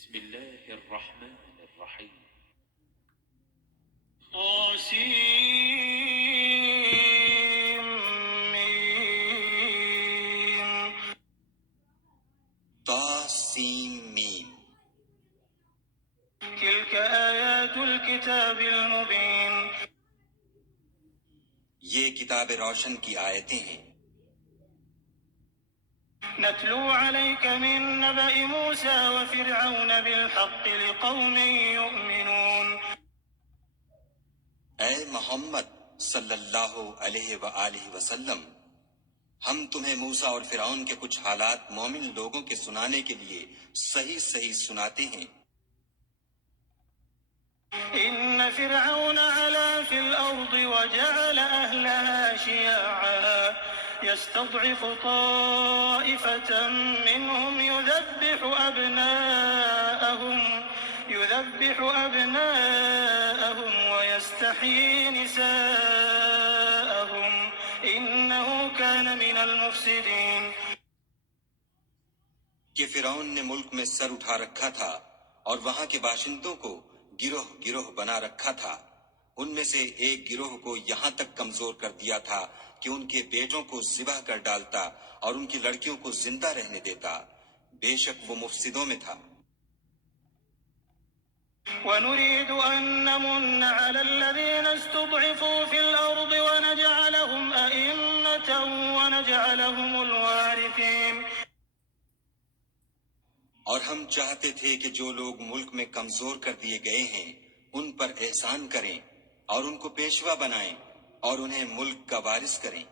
بسم الله الرحمن الرحيم طاسيم تلك آيات الكتاب المبين یہ کتاب روشن کی آیتیں ہیں۔ نتلو عليك من نبأ موسى وفرعون بالحق لقوم يؤمنون اے محمد صلی اللہ علیہ وآلہ وسلم، ہم تمہیں موسیٰ اور فرعون کے کچھ حالات مومن لوگوں کے سنانے کے لیے صحیح صحیح سناتے ہیں۔ إن فرعون علا في الأرض وجعل أهلها شيعا يستضعف طائفة منهم يذبح أبناءهم ويستحيي نساءهم إنه كان من المفسدين کہ فرعون نے ملک میں سر اٹھا رکھا تھا اور وہاں کے باشندوں کو گروہ گروہ بنا رکھا تھا۔ ان میں سے ایک گروہ کو یہاں تک کمزور کر دیا تھا کہ ان کے بیٹوں کو ذبح کر ڈالتا اور ان کی لڑکیوں کو زندہ رہنے دیتا۔ بے شک وہ مفسدوں میں تھا۔ ونريد أن نمن على الذين استضعفوا في الأرض ونجعلهم أئمة ونجعلهم الوارثين اور ہم چاہتے تھے کہ جو لوگ ملک میں کمزور کر دیے گئے ہیں ان پر احسان کریں اور ان کو پیشوا بنائیں اور انہیں ملک کا وارث کریں۔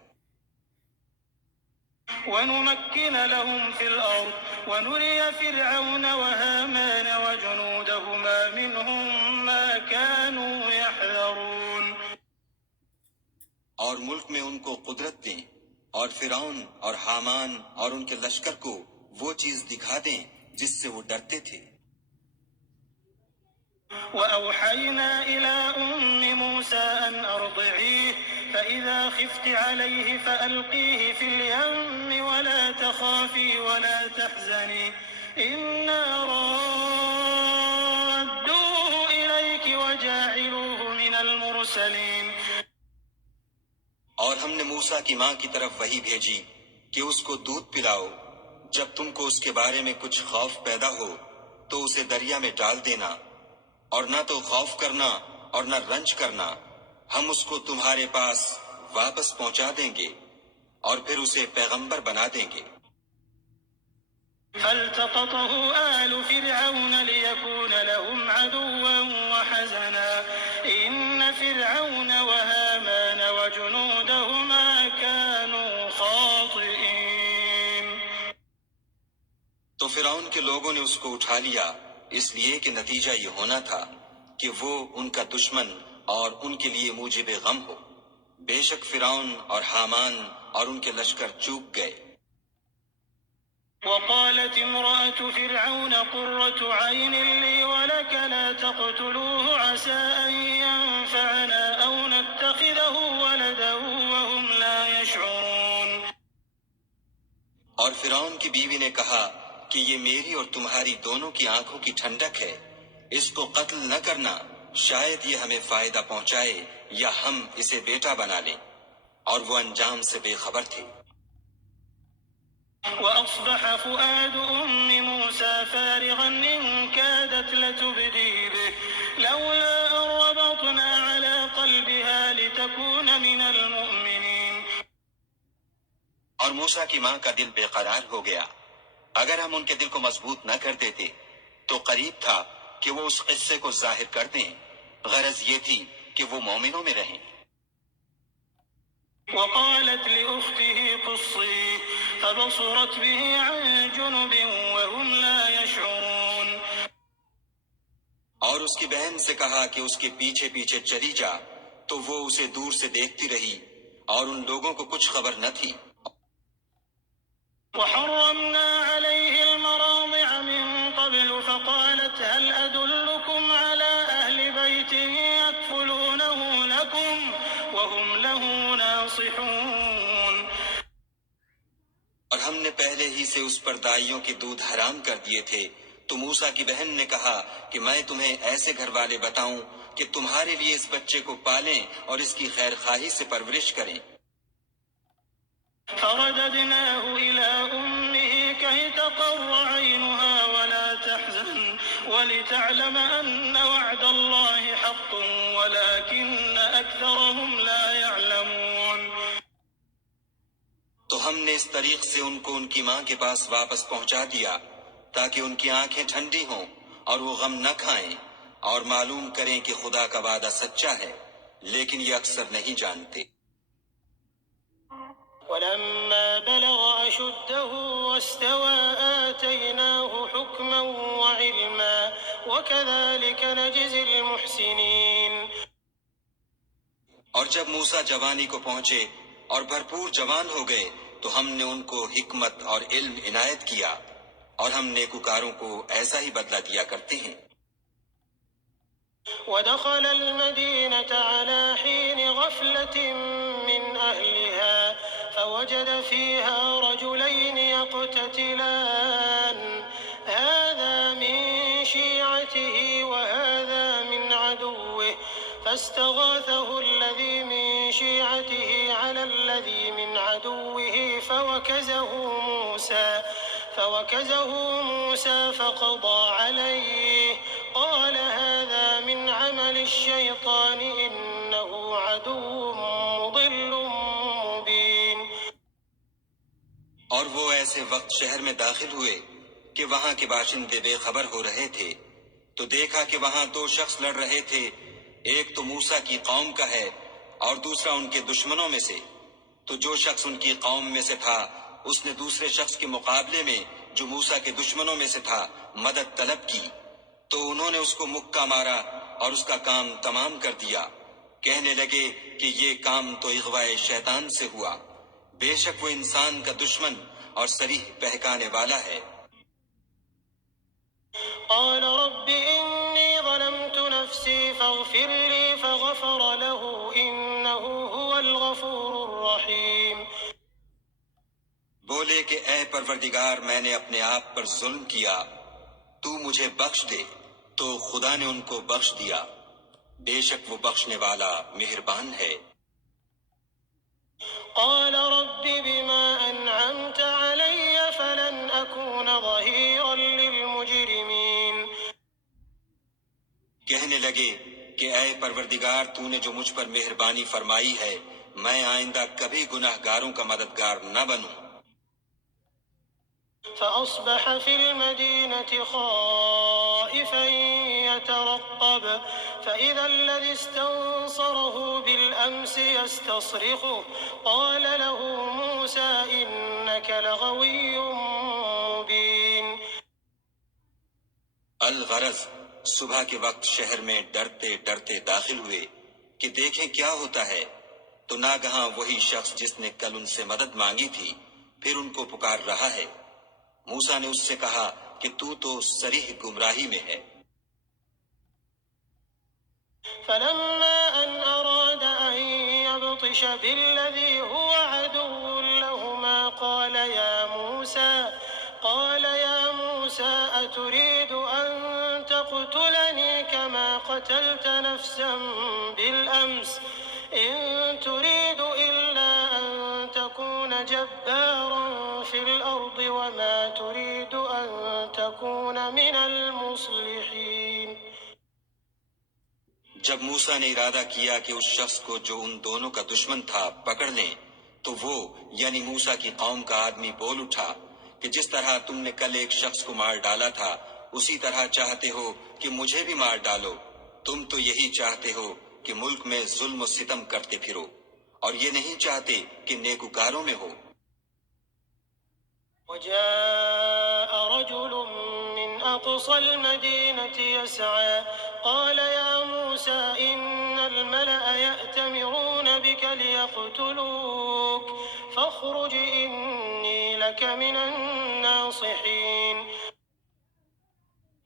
ونمكن لهم في الأرض ونري فرعون وهامان وجنودهما منهم ما كانوا يحذرون اور ملک میں ان کو قدرت دیں اور فرعون اور حامان اور ان کے لشکر کو وہ چیز دکھا دیں جس سے وہ ڈرتے تھے۔ وأوحينا إلى أم موسى أن أرضعيه فإذا خفت عليه فألقيه في اليم ولا تخافي ولا تحزني إنا رادوه إليك وجاعلوه من المرسلين اور ہم نے موسیٰ کی ماں کی طرف وحی بھیجی کہ اس کو دودھ پلاؤ، جب تم کو اس کے بارے میں کچھ خوف پیدا ہو تو اسے دریا میں ڈال دینا، اور نہ تو خوف کرنا اور نہ رنج کرنا، ہم اس کو تمہارے پاس واپس پہنچا دیں گے اور پھر اسے پیغمبر بنا دیں گے۔ فالتقطه آل فرعون ليكون لهم عدوا وحزنا إن فرعون وهامان وجنودهما كانوا خاطئين تو فرعون کے لوگوں نے اس کو اٹھا لیا، اس لیے کہ نتیجہ یہ ہونا تھا کہ وہ ان کا دشمن اور ان کے لیے موجب غم ہو۔ بے شک فرعون اور حامان اور ان کے لشکر چوک گئے۔ وقالت امرأة فرعون قرة عين لي ولك لا تقتلوه عسى أن ينفعنا أو نتخذه ولدا وهم لا يشعرون اور فرعون کی بیوی نے کہا کہ یہ میری اور تمہاری دونوں کی آنکھوں کی ٹھنڈک ہے، اس کو قتل نہ کرنا، شاید یہ ہمیں فائدہ پہنچائے یا ہم اسے بیٹا بنا لیں، اور وہ انجام سے بے خبر تھے۔ وأصبح فؤاد أم موسى فارغا إن كادت لتبدي به لولا أن ربطنا على قلبها لتكون من المؤمنين اور موسیٰ کی ماں کا دل بے قرار ہو گیا، اگر ہم ان کے دل کو مضبوط نہ کر دیتے تو قریب تھا کہ وہ اس قصے کو ظاہر کر دیں، غرض یہ تھی کہ وہ مومنوں میں رہیں۔ وقالت لأخته قصيه فبصرت به عن جنب وهم لا يشعرون اور اس کی بہن سے کہا کہ اس کے پیچھے پیچھے چلی جا، تو وہ اسے دور سے دیکھتی رہی اور ان لوگوں کو کچھ خبر نہ تھی۔ وحرمنا عليه المراضع من قبل فقالت هل أدلكم على أهل بيت يكفلونه لكم وهم له ناصحون اور ہم نے پہلے ہی سے اس پر دائیوں کے دودھ حرام کر دیے تھے تو موسیٰ کی بہن نے کہا کہ میں تمہیں ایسے گھر والے بتاؤں کہ تمہارے لیے اس بچے کو پالیں اور اس کی خیر خواہی سے پرورش کریں۔ فرددناه إلى أمه كي تقر عينها ولا تحزن ولتعلم أن وعد الله حق ولكن أكثرهم لا يعلمون۔ تو ہم نے اس طریق سے ان کو ان کی ماں کے پاس واپس پہنچا دیا تاکہ ان کی آنکھیں ٹھنڈی ہوں اور وہ غم نہ کھائیں اور معلوم کریں کہ خدا کا وعدہ سچا ہے، لیکن یہ اکثر نہیں جانتے۔ ولما بلغ أشده واستوى آتيناه حكما وعلما وكذلك نجزي المحسنين۔ اور جب موسیٰ جوانی کو پہنچے اور بھرپور جوان ہو گئے تو ہم نے ان کو حکمت اور علم عنایت کیا، اور ہم نیکوکاروں کو ایسا ہی بدلہ دیا کرتے ہیں۔ ودخل المدينة على حين غفلة من أهلها فوجد فيها رجلين يقتتلان هذا من شيعته وهذا من عدوه فاستغاثه الذي من شيعته على الذي من عدوه فوكزه موسى فقضى عليه قال هذا من عمل الشيطان إنه عدو مضل مبين۔ اور وہ ایسے وقت شہر میں داخل ہوئے کہ وہاں کے باشندے بے خبر ہو رہے تھے، تو دیکھا کہ وہاں دو شخص لڑ رہے تھے، ایک تو موسیٰ کی قوم کا ہے اور دوسرا ان کے دشمنوں میں سے۔ تو جو شخص ان کی قوم میں سے تھا اس نے دوسرے شخص کے مقابلے میں جو موسیٰ کے دشمنوں میں سے تھا مدد طلب کی، تو انہوں نے اس کو مکہ مارا اور اس کا کام تمام کر دیا۔ کہنے لگے کہ یہ کام تو اغوائے شیطان سے ہوا، بے شک وہ انسان کا دشمن اور صریح بہکانے والا ہے۔ قال رب إني ظلمت نفسي فاغفر لي فغفر له إنه هو الغفور الرحيم۔ بولے کہ اے پروردگار میں نے اپنے آپ پر ظلم کیا، تو مجھے بخش دے، تو خدا نے ان کو بخش دیا، بے شک وہ بخشنے والا مہربان ہے۔ قال رب بما أنعمت علي فلن أكون ظهيرا للمجرمين۔ کہنے لگے کہ اے پروردگار تو نے جو مجھ پر مہربانی فرمائی ہے، میں آئندہ کبھی گناہ گاروں کا مددگار نہ بنوں۔ فأصبح في المدينة خائفا يترقب فإذا الذي استنصره بالأمس يستصرخه قال له موسى إنك لغوي مبين۔ الغرض صبح کے وقت شہر میں ڈرتے ڈرتے داخل ہوئے کہ دیکھیں کیا ہوتا ہے، تو ناگہاں وہی شخص جس نے کل ان سے مدد مانگی تھی پھر ان کو پکار رہا ہے۔ موسیٰ نے اس سے کہا کہ تو صریح گمراہی میں ہے۔ فلما أن أراد أن يبطش بالذي هو عدو لهما قال يا موسى أتريد أن تقتلني كما قتلت نفسا بالأمس إن تريد إلا أن تكون جبارا في الأرض وما تريد أن تكون من المصلحين۔ جب موسیٰ نے ارادہ کیا کہ اس شخص کو جو ان دونوں کا دشمن تھا پکڑ لیں، تو وہ یعنی موسیٰ کی قوم کا آدمی بول اٹھا کہ جس طرح تم نے کل ایک شخص کو مار ڈالا تھا اسی طرح چاہتے ہو کہ مجھے بھی مار ڈالو، تم تو یہی چاہتے ہو کہ ملک میں ظلم و ستم کرتے پھرو، اور یہ نہیں چاہتے کہ نیکوکاروں میں ہو۔ وجاء رجل من أقصى المدينة يسعى قال يا موسى إن الملأ يأتمرون بك ليقتلوك فاخرج إني لك من الناصحين۔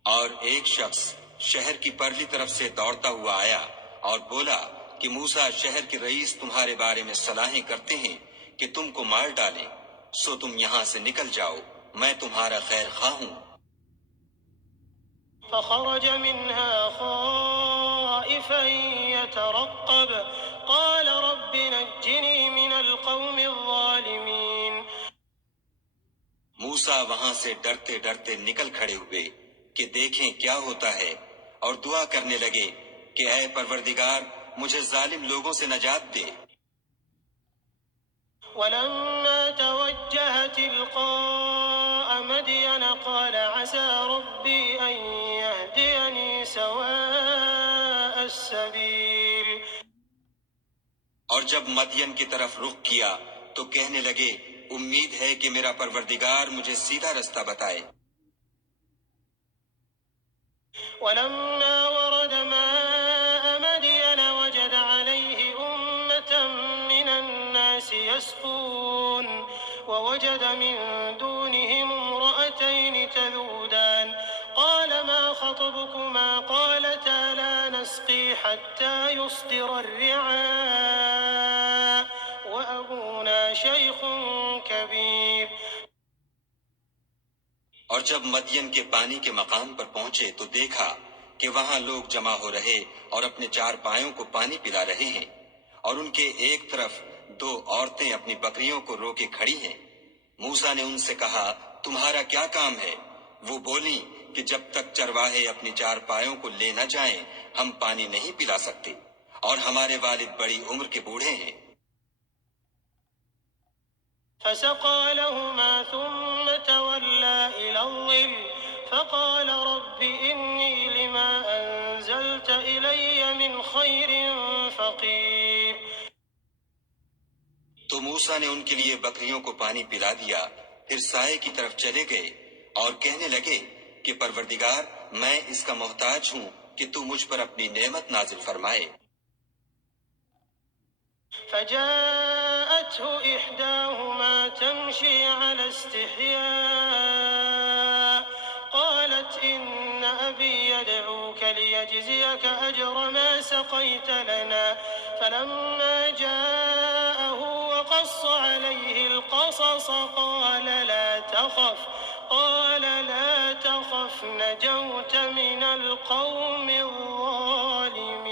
اور ایک شخص شہر کی پرلی طرف سے دوڑتا ہوا آیا اور بولا کہ موسیٰ شہر کے رئیس تمہارے بارے میں صلاحیں کرتے ہیں کہ تم کو مار ڈالیں، سو تم یہاں سے نکل جاؤ، میں تمہارا خیر خواہ ہوں۔ فخرج منها خائفا يترقب قال رب نجني من القوم الظالمين. موسیٰ وہاں سے ڈرتے ڈرتے نکل کھڑے ہوئے کہ دیکھیں کیا ہوتا ہے، اور دعا کرنے لگے کہ اے پروردگار مجھے ظالم لوگوں سے نجات دے۔ ولما توجه تلقاء مدين قال عسى ربي أن يهديني سواء السبيل. اور جب مدین کی طرف رخ کیا تو کہنے لگے امید ہے کہ میرا پروردگار مجھے سیدھا رستہ بتائے۔ ولما ورد ماء مدين وجد عليه أمة من الناس يسقون ووجد من دونهم امرأتين تذودان قال ما خطبكما قالتا لا نسقي حتى يصدر الرعاء وأبونا شيخ كبير. اور جب مدین کے پانی کے مقام پر پہنچے تو دیکھا کہ وہاں لوگ جمع ہو رہے اور اپنے چار پایوں کو پانی پلا رہے ہیں، اور ان کے ایک طرف دو عورتیں اپنی بکریوں کو روکے کھڑی ہیں۔ موسیٰ نے ان سے کہا تمہارا کیا کام ہے؟ وہ بولیں کہ جب تک چرواہے اپنی چار پایوں کو لے نہ جائیں ہم پانی نہیں پلا سکتے، اور ہمارے والد بڑی عمر کے بوڑھے ہیں۔ فسقى لهما ثم تولى إلى الظل فقال رب إني لما أنزلت إلي من خير فقير. تو موسیٰ نے ان کے لیے بکریوں کو پانی پلا دیا، پھر سائے کی طرف چلے گئے اور کہنے لگے کہ پروردگار میں اس کا محتاج ہوں کہ تو مجھ پر اپنی نعمت نازل فرمائے۔ فجاءته إحداهما تمشي على استحياء قالت إن أبي يدعوك ليجزيك أجر ما سقيت لنا فلما جاءه وقص عليه القصص قال لا تخف نجوت من القوم الظالمين.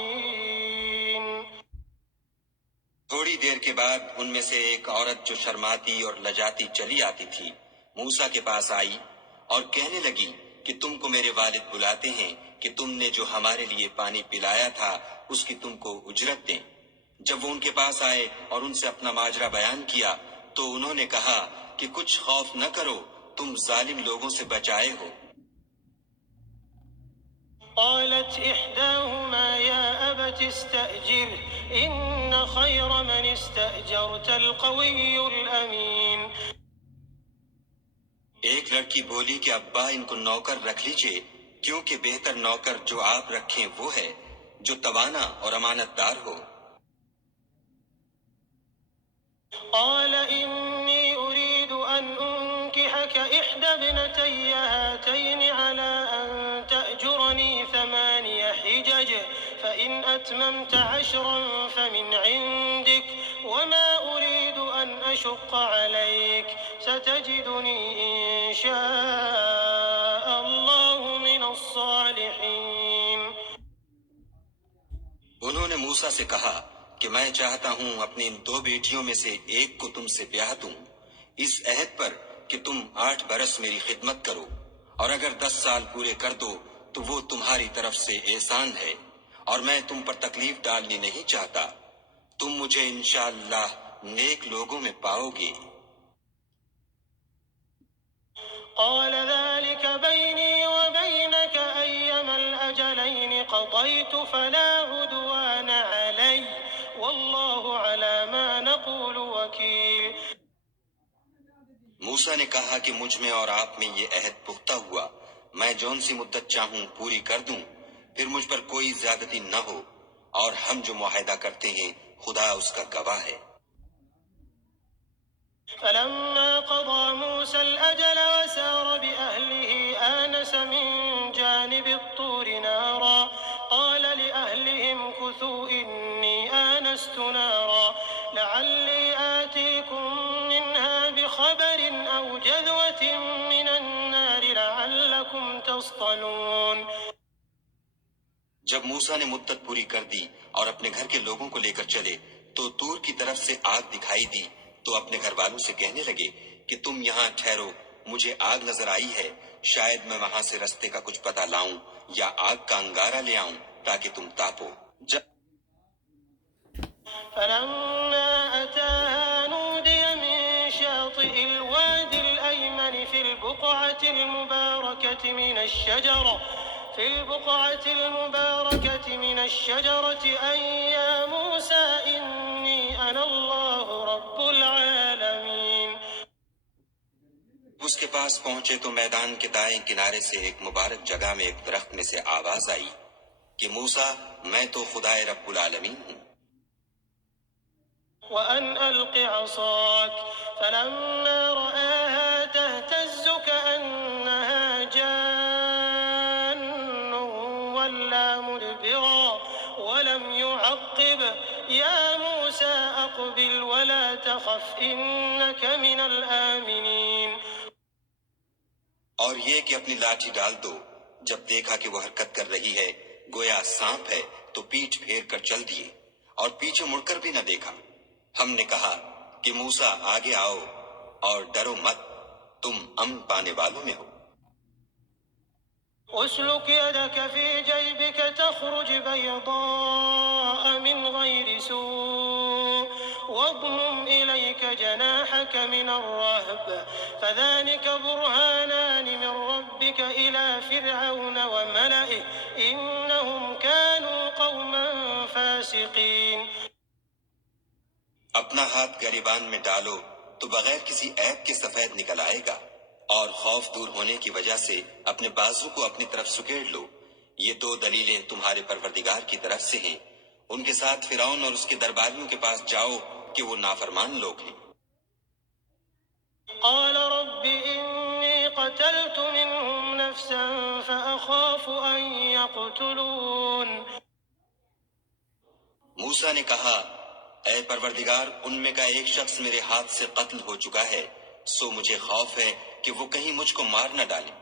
تھوڑی دیر کے بعد ان میں سے ایک عورت جو شرماتی اور لجاتی چلی آتی تھی موسیٰ کے پاس آئی اور کہنے لگی کہ تم کو میرے والد بلاتے ہیں کہ تم نے جو ہمارے لیے پانی پلایا تھا اس کی تم کو اجرت دیں۔ جب وہ ان کے پاس آئے اور ان سے اپنا ماجرا بیان کیا تو انہوں نے کہا کہ کچھ خوف نہ کرو، تم ظالم لوگوں سے بچائے ہو۔ قالت إحداهما يا أبت استأجره إن خير من استأجرت القوي الأمين. ایک لڑکی بولی کہ ابا ان کو نوکر رکھ لیجئے، کیونکہ بہتر نوکر جو آپ رکھیں وہ ہے جو توانا اور امانت دار ہو۔ قال إني أريد أن أنكحك إحدى ابنتي هاتين على أن تأجرني 8 حجج فإن أتممت 10 فمن عندك وما أريد أن أشق عليك ستجدني إن شاء الله من الصالحين. انہوں نے موسیٰ سے کہا کہ میں چاہتا ہوں اپنی ان 2 بیٹیوں میں سے ایک کو تم سے بیاہ دوں، اس عہد پر کہ تم 8 برس میری خدمت کرو، اور اگر 10 سال پورے کر دو تو وہ تمہاری طرف سے احسان ہے، اور میں تم پر تکلیف ڈالنی نہیں چاہتا، تم مجھے انشاءاللہ نیک لوگوں میں پاؤ گے۔ قال ذلك بيني وبينك أيما الأجلين قضيت فلا عدوان علي والله على ما نقول وكيل. موسیٰ نے کہا کہ مجھ میں اور آپ میں یہ عہد پختہ ہوا، میں جون سی مدت چاہوں پوری کر دوں، پھر مجھ پر کوئی زیادتی نہ ہو، اور ہم جو معاہدہ کرتے ہیں خدا اس کا گواہ ہے۔ فلما قضى موسى الأجل وسار بأهله آنس من جانب الطور نارا قال لأهلهم كثوا إني آنست نارا لعلي آتيكم منها بخبر أو جذوة من النار لعلكم تصطلون. جب موسیٰ نے مدت پوری کر دی اور اپنے گھر کے لوگوں کو لے کر چلے تو طور کی طرف سے آگ دکھائی دی، تو اپنے گھر والوں سے کہنے لگے کہ تم یہاں ٹھہرو، مجھے آگ نظر آئی ہے، شاید میں وہاں سے رستے کا کچھ پتہ لاؤں یا آگ کا انگارہ لے آؤں تاکہ تم تاپو۔ جب فلما أتاها نودي من شاطئ الوادي الأيمن في البقعة المباركة من الشجرة أن يا موسى إني أنا الله رب العالمين۔ اس کے پاس پہنچے تو میدان کے دائیں کنارے سے ایک مبارک جگہ میں ایک درخت میں سے آواز آئی کہ موسیٰ، میں تو خدائے رب العالمین ہوں۔ وأن ألق عصاك فلما رآها تهتز كأنها جان ولا مدبرا ولم يعقب يا موسى أقبل ولا تخف إنك من الآمنين۔ اور یہ کہ اپنی لاٹھی ڈال دو، جب دیکھا کہ وہ حرکت کر رہی ہے گویا سانپ ہے تو پیٹھ پھیر کر چل دیے اور پیچھے مڑ کر بھی نہ دیکھا۔ ہم نے کہا کہ موسیٰ آگے آؤ اور ڈرو مت، تم امن پانے والوں میں ہو۔ اسلك يدك في جيبك تخرج بيضاء من غير سوء واضمم إليك جناحك من الرهب فذلك برهانان من ربك إلى فرعون وملئه إنهم كانوا قوما فاسقين۔ اپنا ہاتھ گریبان میں ڈالو تو بغیر کسی عیب کے سفید نکل آئے گا، اور خوف دور ہونے کی وجہ سے اپنے بازو کو اپنی طرف سکیڑ لو، یہ دو دلیلیں تمہارے پروردگار کی طرف سے ہیں، ان کے ساتھ فرعون اور اس کے درباریوں کے پاس جاؤ کہ وہ نافرمان لوگ ہیں۔ قال رب إني قتلت منهم نفسا فأخاف أن يقتلون۔ موسیٰ نے کہا، اے پروردگار، ان میں کا ایک شخص میرے ہاتھ سے قتل ہو چکا ہے، سو مجھے خوف ہے کہ وہ کہیں مجھ کو مار نہ ڈالیں۔